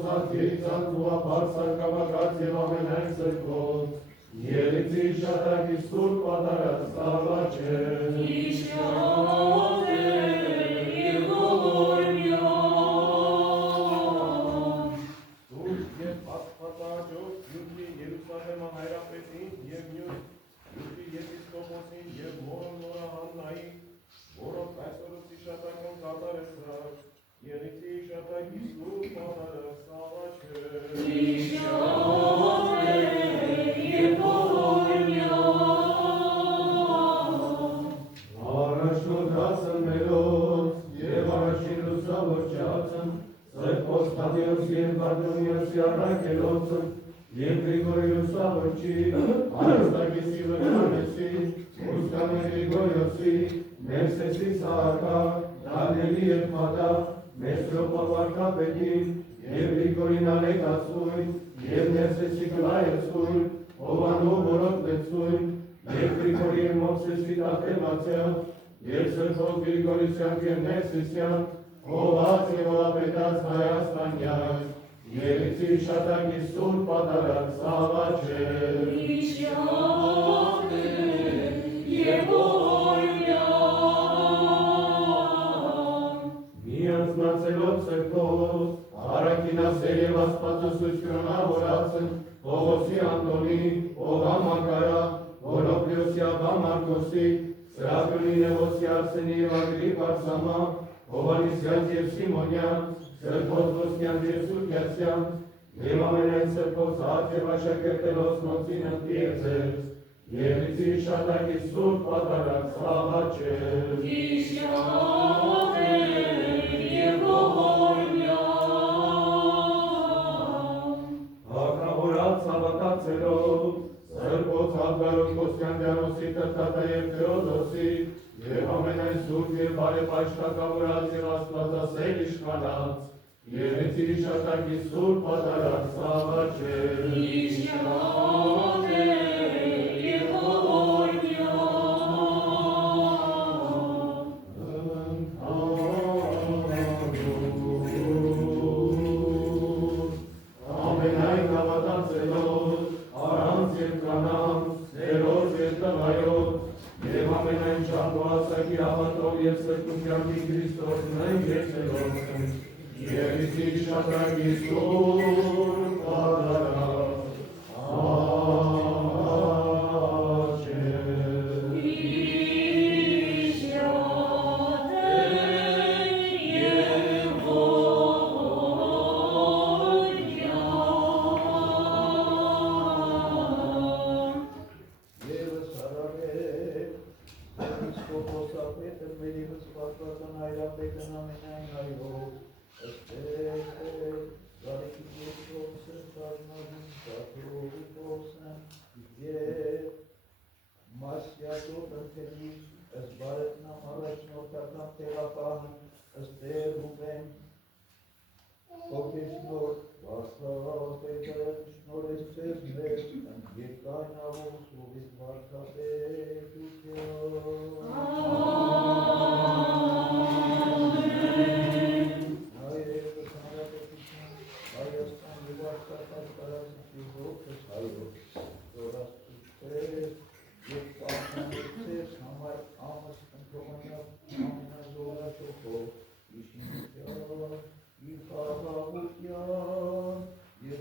Սրբոզած, երիցած, ուղապարսակ, կավակած և ամենայն սրբոց, Երիցի շատակի սուրբ պատարած սաղաչել, Իշյադ է և ողորմյա, Սուրբ և աստվածաճոս յուրքի Երուսաղեմը հայրապետին և յուրքի եպիսկոպոսին և մորոն Նորահաննայի, որոնք այսօրոցի շատակում կատարեցրած, Երիցի շատակի սուրբ պատարած սաղաչել, Իշյադ է և ողորմյա, Առաջնորդացն մելոց և առաջին լուսավորչացն, Սրբոց Թադեոս և Բարդոնիոս Առաքելոցն, և Գրիգորի լուսավորչի, Արստակիսի Վրյանեսի, Մուսկանի Գրիգորիոսի, Մերսեսի Սահակա, Դանելի և Մատա, Մեսրոպա Վարդապետին, և Գրիգորին Ալեկացույն, և Մերսեսի Կլայեցույն, Հովանու Որոտնեցույն, և Գրիգորի և Մովսեսի Տախևացյան, և Սրբոց Գրիգորիսյան և Ներսիսյան, Հոված և Հովապետած Հայաստանյան, Երիցի շատակի սուրբ պատարած սաղաչել, Իշյադ է և ողորմյա, Միանձնացելով սրբոց, Արաքինասեր և աստվածասույրնավորացն, Պողոսի Անտոնի, Օղա Մակարա, Հոլոպլիոսի Աբա Մարկոսի, Սրափյունի Նևոսի Արսենի և Ագրիպ Արսամա, Հովանիսյան և Սիմոնյան, Սրբոց Ոսկյան և Սուրկյասյան, և ամենայն սրբոց հաց և աշակերտելոց նոցին ընտիեցել, Երիցի շատակի սուրբ պատարած սաղաչել, Իշյադ է և ողորմյա, Հագնավորած հավատացելով, Սրբոց Հալգարոս Կոստանդիանոսի Տրտատա և Թեոդոսի, և ամենայն սուրբ և բարեպաշտակավորած և աստվածասեր իշխանած, Երիցի շատակի սուրբ պատարած սաղաչել, Իշյադ է և ողորմյա, Ամենայն հավատացելով, առանց և կանանց, ներոց և տղայոց, և ամենայն շահբասակի հավատով և սրբությանքի Քրիստոսն ընկեցելով, Երիցի շատակի սուրբ պատարած սաղաչել, Իշյադ է և ողորմյա, Եվս հարավեք, Եպիսկոպոսապետը մեր ևս պատվական հայրապետն ամենայն հայրով, ըստեղ Զարեքի երկրորդը շարնագին շատով ուսն և Մասյատով ընթերի ըստ բարետնամ առաջնորդական տեղապահն ըստեղ Ռուբեն Հոգեշնոր Վարդապետը շնորհեցրել մեր երկայնավոր սովից վարդապետություն Հայրեվս հանրապետություն Հայաստան և Արցախ տարածքի ողջս հայոց զորացուցեր և պահպանեցես համար ամս ընթողանյալ ամենազորաշոխով իշինության իր խաղաղության և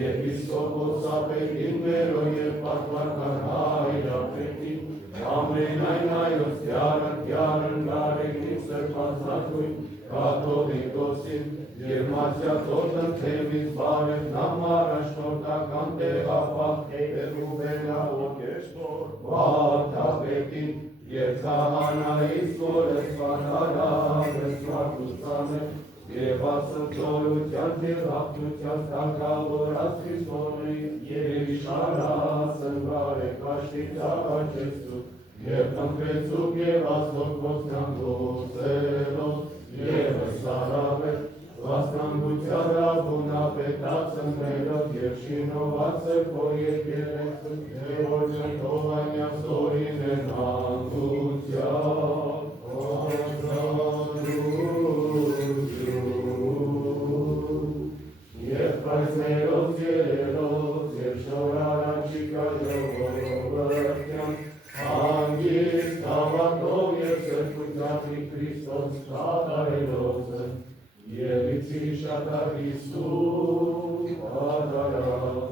Եպիսկոպոսապետին մերո և պատվական հայրապետին Ամենայն այոց յարն գարեգնի սրպազատույն, կաթողիկոսին, և մատյատորդն թևից բարև նամ առաջնորդական տեղապահ Ռուբենահոր Վարդապետին, և քահանայից որս վանարավս Մարտուսանը, և ասնցորության և հաղթության թագավորած Քրիստոնից, և իշարած ընկարեկաշտից աղաչեցու, և կնքվեցուկ և ազգոքոսյան գործերով, և սարավեր, վասնանգության ռաբունապետացնելով, և շինովածը քո եկեղեցու, և ոչնթով անյասորին են հանգության, և պայծներով երերով, և շորարանչի կաժողովրտյան, հանգիստ հավատով և սրբությանի Քրիստոս կատարելոցը, և իցի շատար Հիսուս ադարած,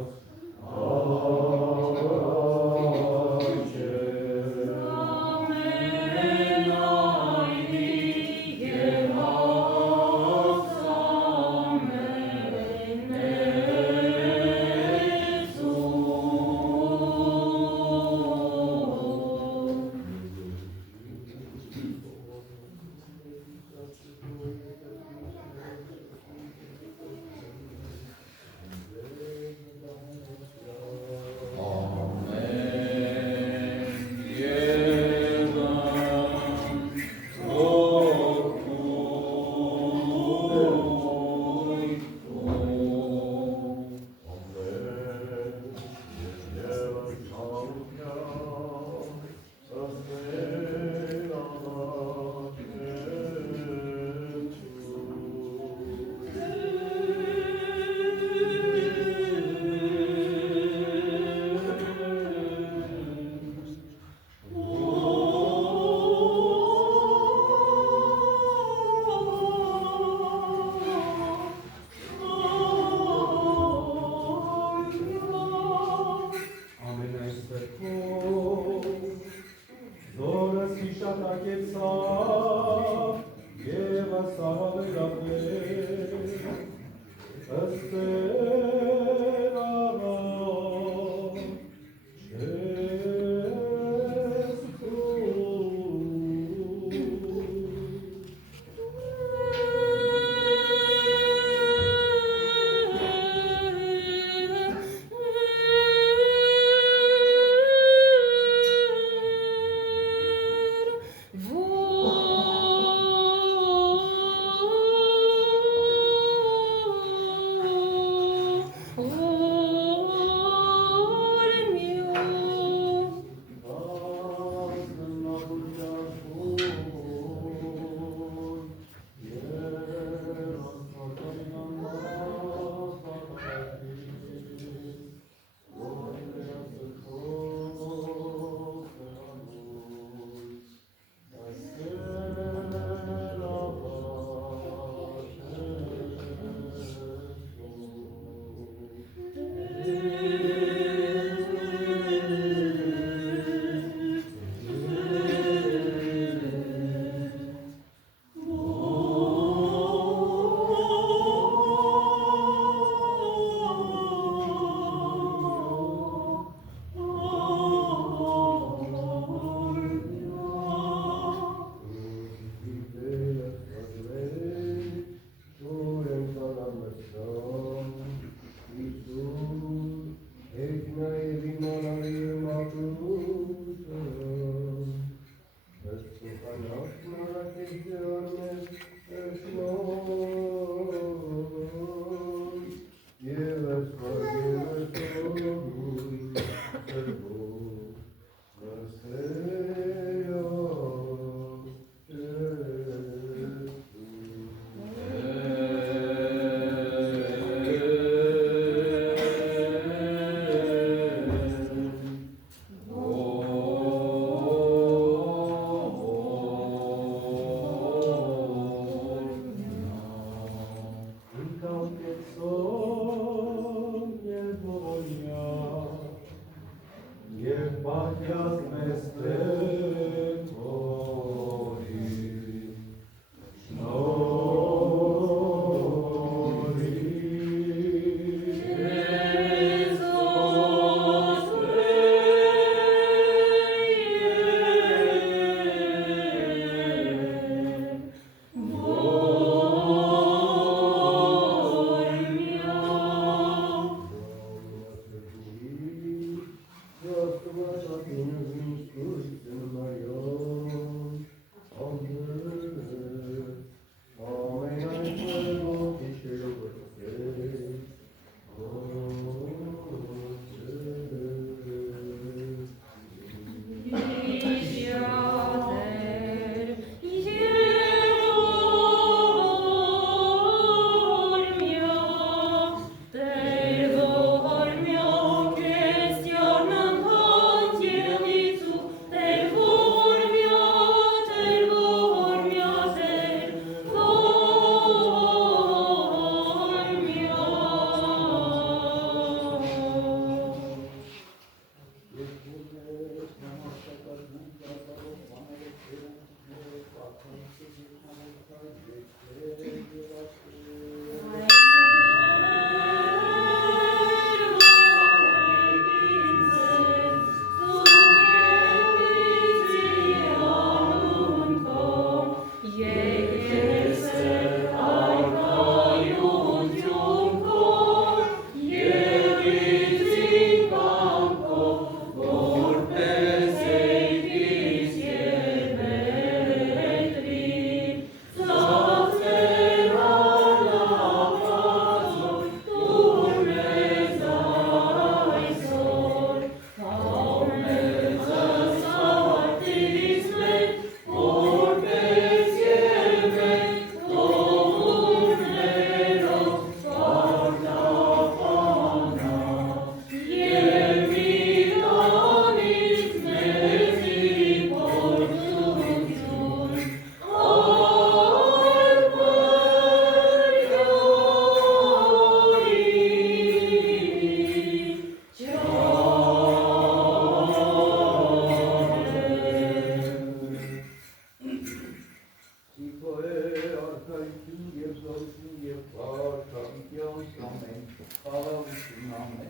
խաղաղություն ամեն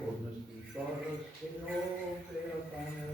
Որնստի շարս կերով էականը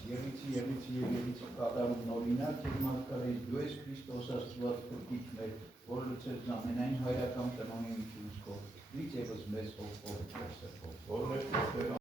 Եղիցի Եկեղեցի կատարում նորինակ և մարգարեից դու ես Քրիստոս Աստված փրկիչ մեր, որ լուծեց ամենայն հայրական տնօրինի ուստով, լից ևս մեզ հոգով և սրբով։ որ մեր